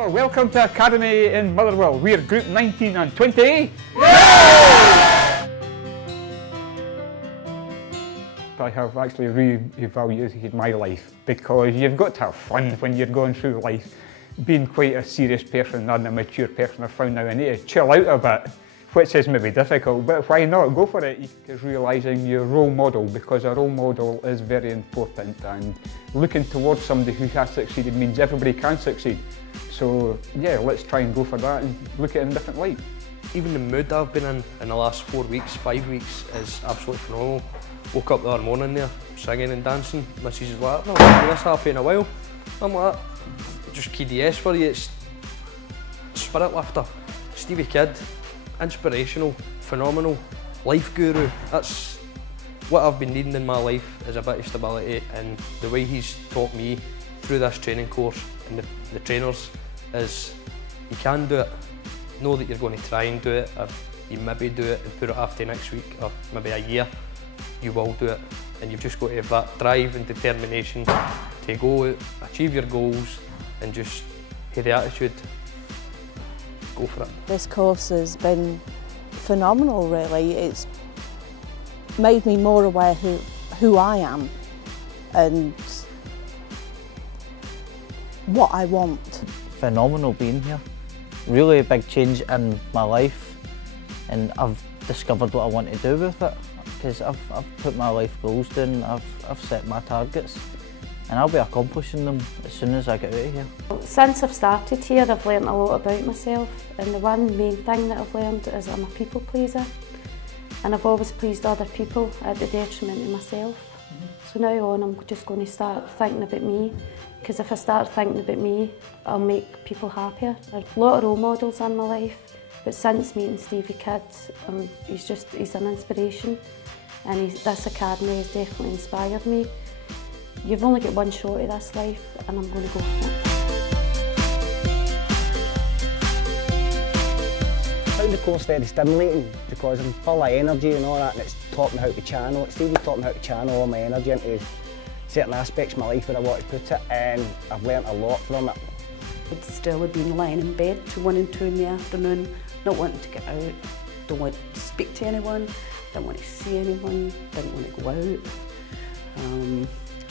Hello, welcome to Academy in Motherwell. We're Group 19 and 20. Yay! I have actually re-evaluated my life because you've got to have fun when you're going through life. Being quite a serious person and a mature person, I've found now I need to chill out a bit, which is maybe difficult, but why not? Go for it. It's realising your role model, because a role model is very important, and looking towards somebody who has succeeded means everybody can succeed. So yeah, let's try and go for that and look at it in a different light. Even the mood I've been in the last 4 weeks, 5 weeks is absolutely phenomenal. Woke up the other morning there, singing and dancing. Missus is like, "I've not done this happy in a while." I'm like, just KDS for you, it's spirit lifter. Stevie Kidd, inspirational, phenomenal, life guru. That's what I've been needing in my life, is a bit of stability, and the way he's taught me through this training course and the trainers is you can do it. Know that you're going to try and do it, or you maybe do it and put it off to next week or maybe a year. You will do it, and you've just got to have that drive and determination to go out, achieve your goals, and just have the attitude. Go for it. This course has been phenomenal, really. It's made me more aware who I am and what I want. Phenomenal being here. Really a big change in my life, and I've discovered what I want to do with it, because I've put my life goals down, I've set my targets, and I'll be accomplishing them as soon as I get out of here. Since I've started here, I've learnt a lot about myself, and the one main thing that I've learned is I'm a people pleaser, and I've always pleased other people at the detriment of myself. So now on, I'm just going to start thinking about me, because if I start thinking about me, I'll make people happier. There's a lot of role models in my life, but since meeting Stevie Kidd, he's an inspiration, and this academy has definitely inspired me. You've only got one shot at this life, and I'm going to go for it. I found the course very stimulating because I'm full of energy and all that, and it's taught me how to channel. Stevie taught me how to channel all my energy into certain aspects of my life where I want to put it, and I've learnt a lot from it. I'd still have been lying in bed till 1 and 2 in the afternoon, not wanting to get out, don't want to speak to anyone, didn't want to see anyone, didn't want to go out.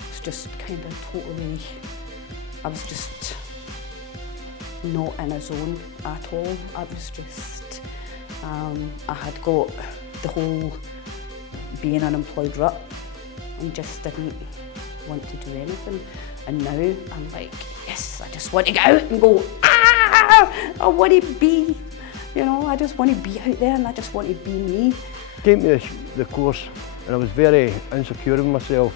It's just kind of totally, I was just not in a zone at all. I was just, I had got the whole being unemployed rut and just didn't want to do anything. And now I'm like, yes, I just want to get out and go, I want to be, you know, I just want to be out there and I just want to be me. I came to the course and I was very insecure with myself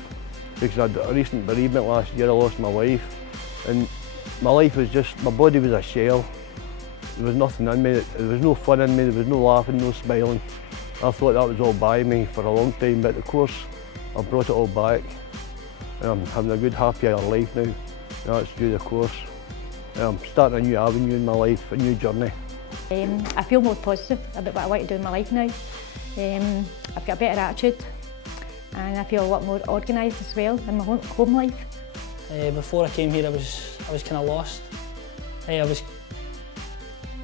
because I had a recent bereavement last year. I lost my wife, and my life was just, my body was a shell. There was nothing in me, there was no fun in me, there was no laughing, no smiling. I thought that was all by me for a long time, but the course, I brought it all back, and I'm having a good, happier life now. That's through the course. And I'm starting a new avenue in my life, a new journey. I feel more positive about what I want to do in my life now. I've got a better attitude, and I feel a lot more organised as well in my home life. Before I came here, I was kind of lost.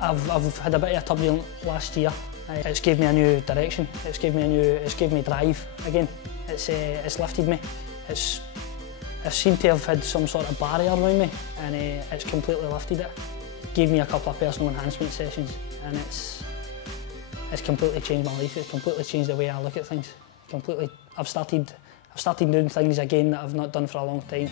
I've had a bit of a turbulent last year. It's gave me a new direction. It's gave me drive again. It's lifted me. I seem to have had some sort of barrier around me, and it's completely lifted it. Gave me a couple of personal enhancement sessions, and it's completely changed my life. It's completely changed the way I look at things. I've started doing things again that I've not done for a long time.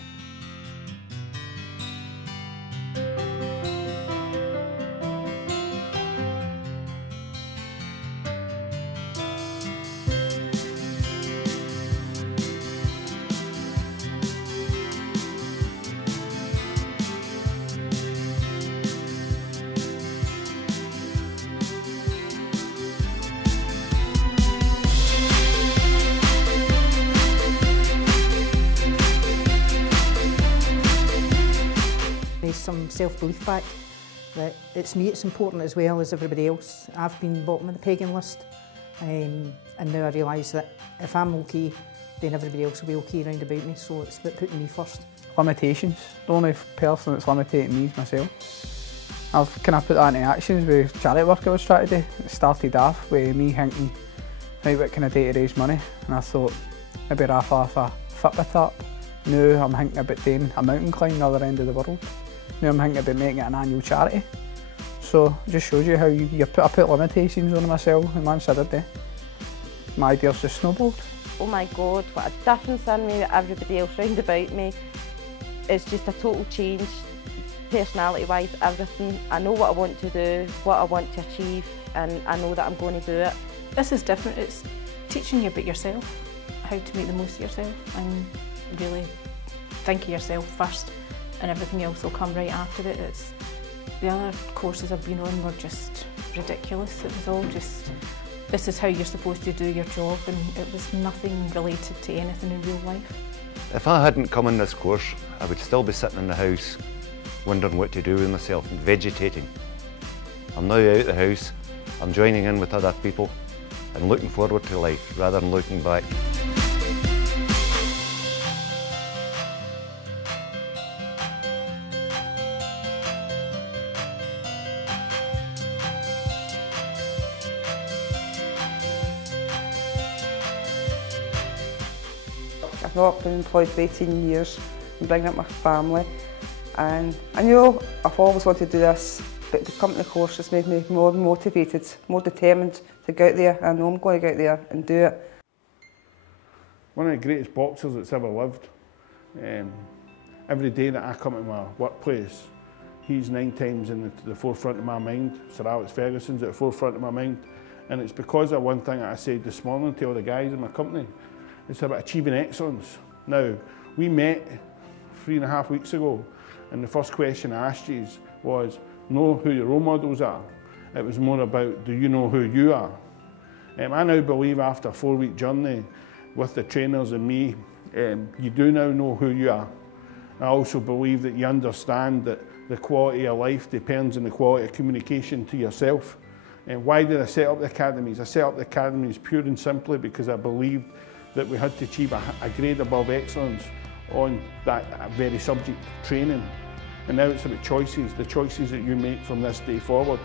Some self-belief back, that it's me it's important as well as everybody else. I've been bottom of the pegging list, and now I realise that if I'm okay, then everybody else will be okay round about me, so it's about putting me first. Limitations. The only person that's limiting me is myself. I've kind of put that into actions with charity work I was trying to do. It started off with me thinking, right, what can I do to raise money? And I thought, maybe raffle off a Fitbit up. Now I'm thinking about doing a mountain climb the other end of the world. Now I'm thinking about making it an annual charity. So it just shows you how I put limitations on myself, and once I did that, my ideas just snowballed. Oh my God, what a difference in me with everybody else round about me. It's just a total change, personality-wise, everything. I know what I want to do, what I want to achieve, and I know that I'm going to do it. This is different. It's teaching you about yourself, how to make the most of yourself, and really think of yourself first, and everything else will come right after it. The other courses I've been on were just ridiculous. It was all just, this is how you're supposed to do your job, and it was nothing related to anything in real life. If I hadn't come on this course, I would still be sitting in the house wondering what to do with myself and vegetating. I'm now out of the house, I'm joining in with other people and looking forward to life rather than looking back. I've not been employed for 18 years and bringing up my family, and I know I've always wanted to do this, but the company course has made me more motivated, more determined to go out there. I know I'm going to go out there and do it. One of the greatest boxers that's ever lived. Every day that I come to my workplace, he's 9 times in the forefront of my mind. Sir Alex Ferguson's at the forefront of my mind, and it's because of one thing that I said this morning to all the guys in my company. It's about achieving excellence. Now, we met 3.5 weeks ago, and the first question I asked you was, know who your role models are. It was more about, do you know who you are? I now believe after a 4-week journey with the trainers and me, you do now know who you are. I also believe that you understand that the quality of life depends on the quality of communication to yourself. And why did I set up the academies? I set up the academies pure and simply because I believed that we had to achieve a grade above excellence on that very subject, training. And now it's about choices, the choices that you make from this day forward.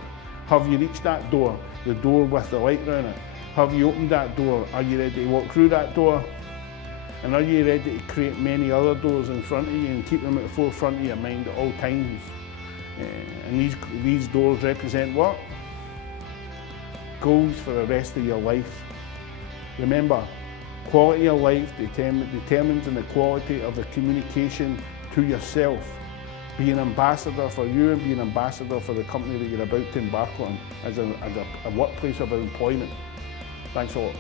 Have you reached that door, the door with the light around it? Have you opened that door? Are you ready to walk through that door? And are you ready to create many other doors in front of you and keep them at the forefront of your mind at all times? And these doors represent what? Goals for the rest of your life. Remember, quality of life determines on the quality of the communication to yourself. Be an ambassador for you and be an ambassador for the company that you're about to embark on as a workplace of employment. Thanks a lot.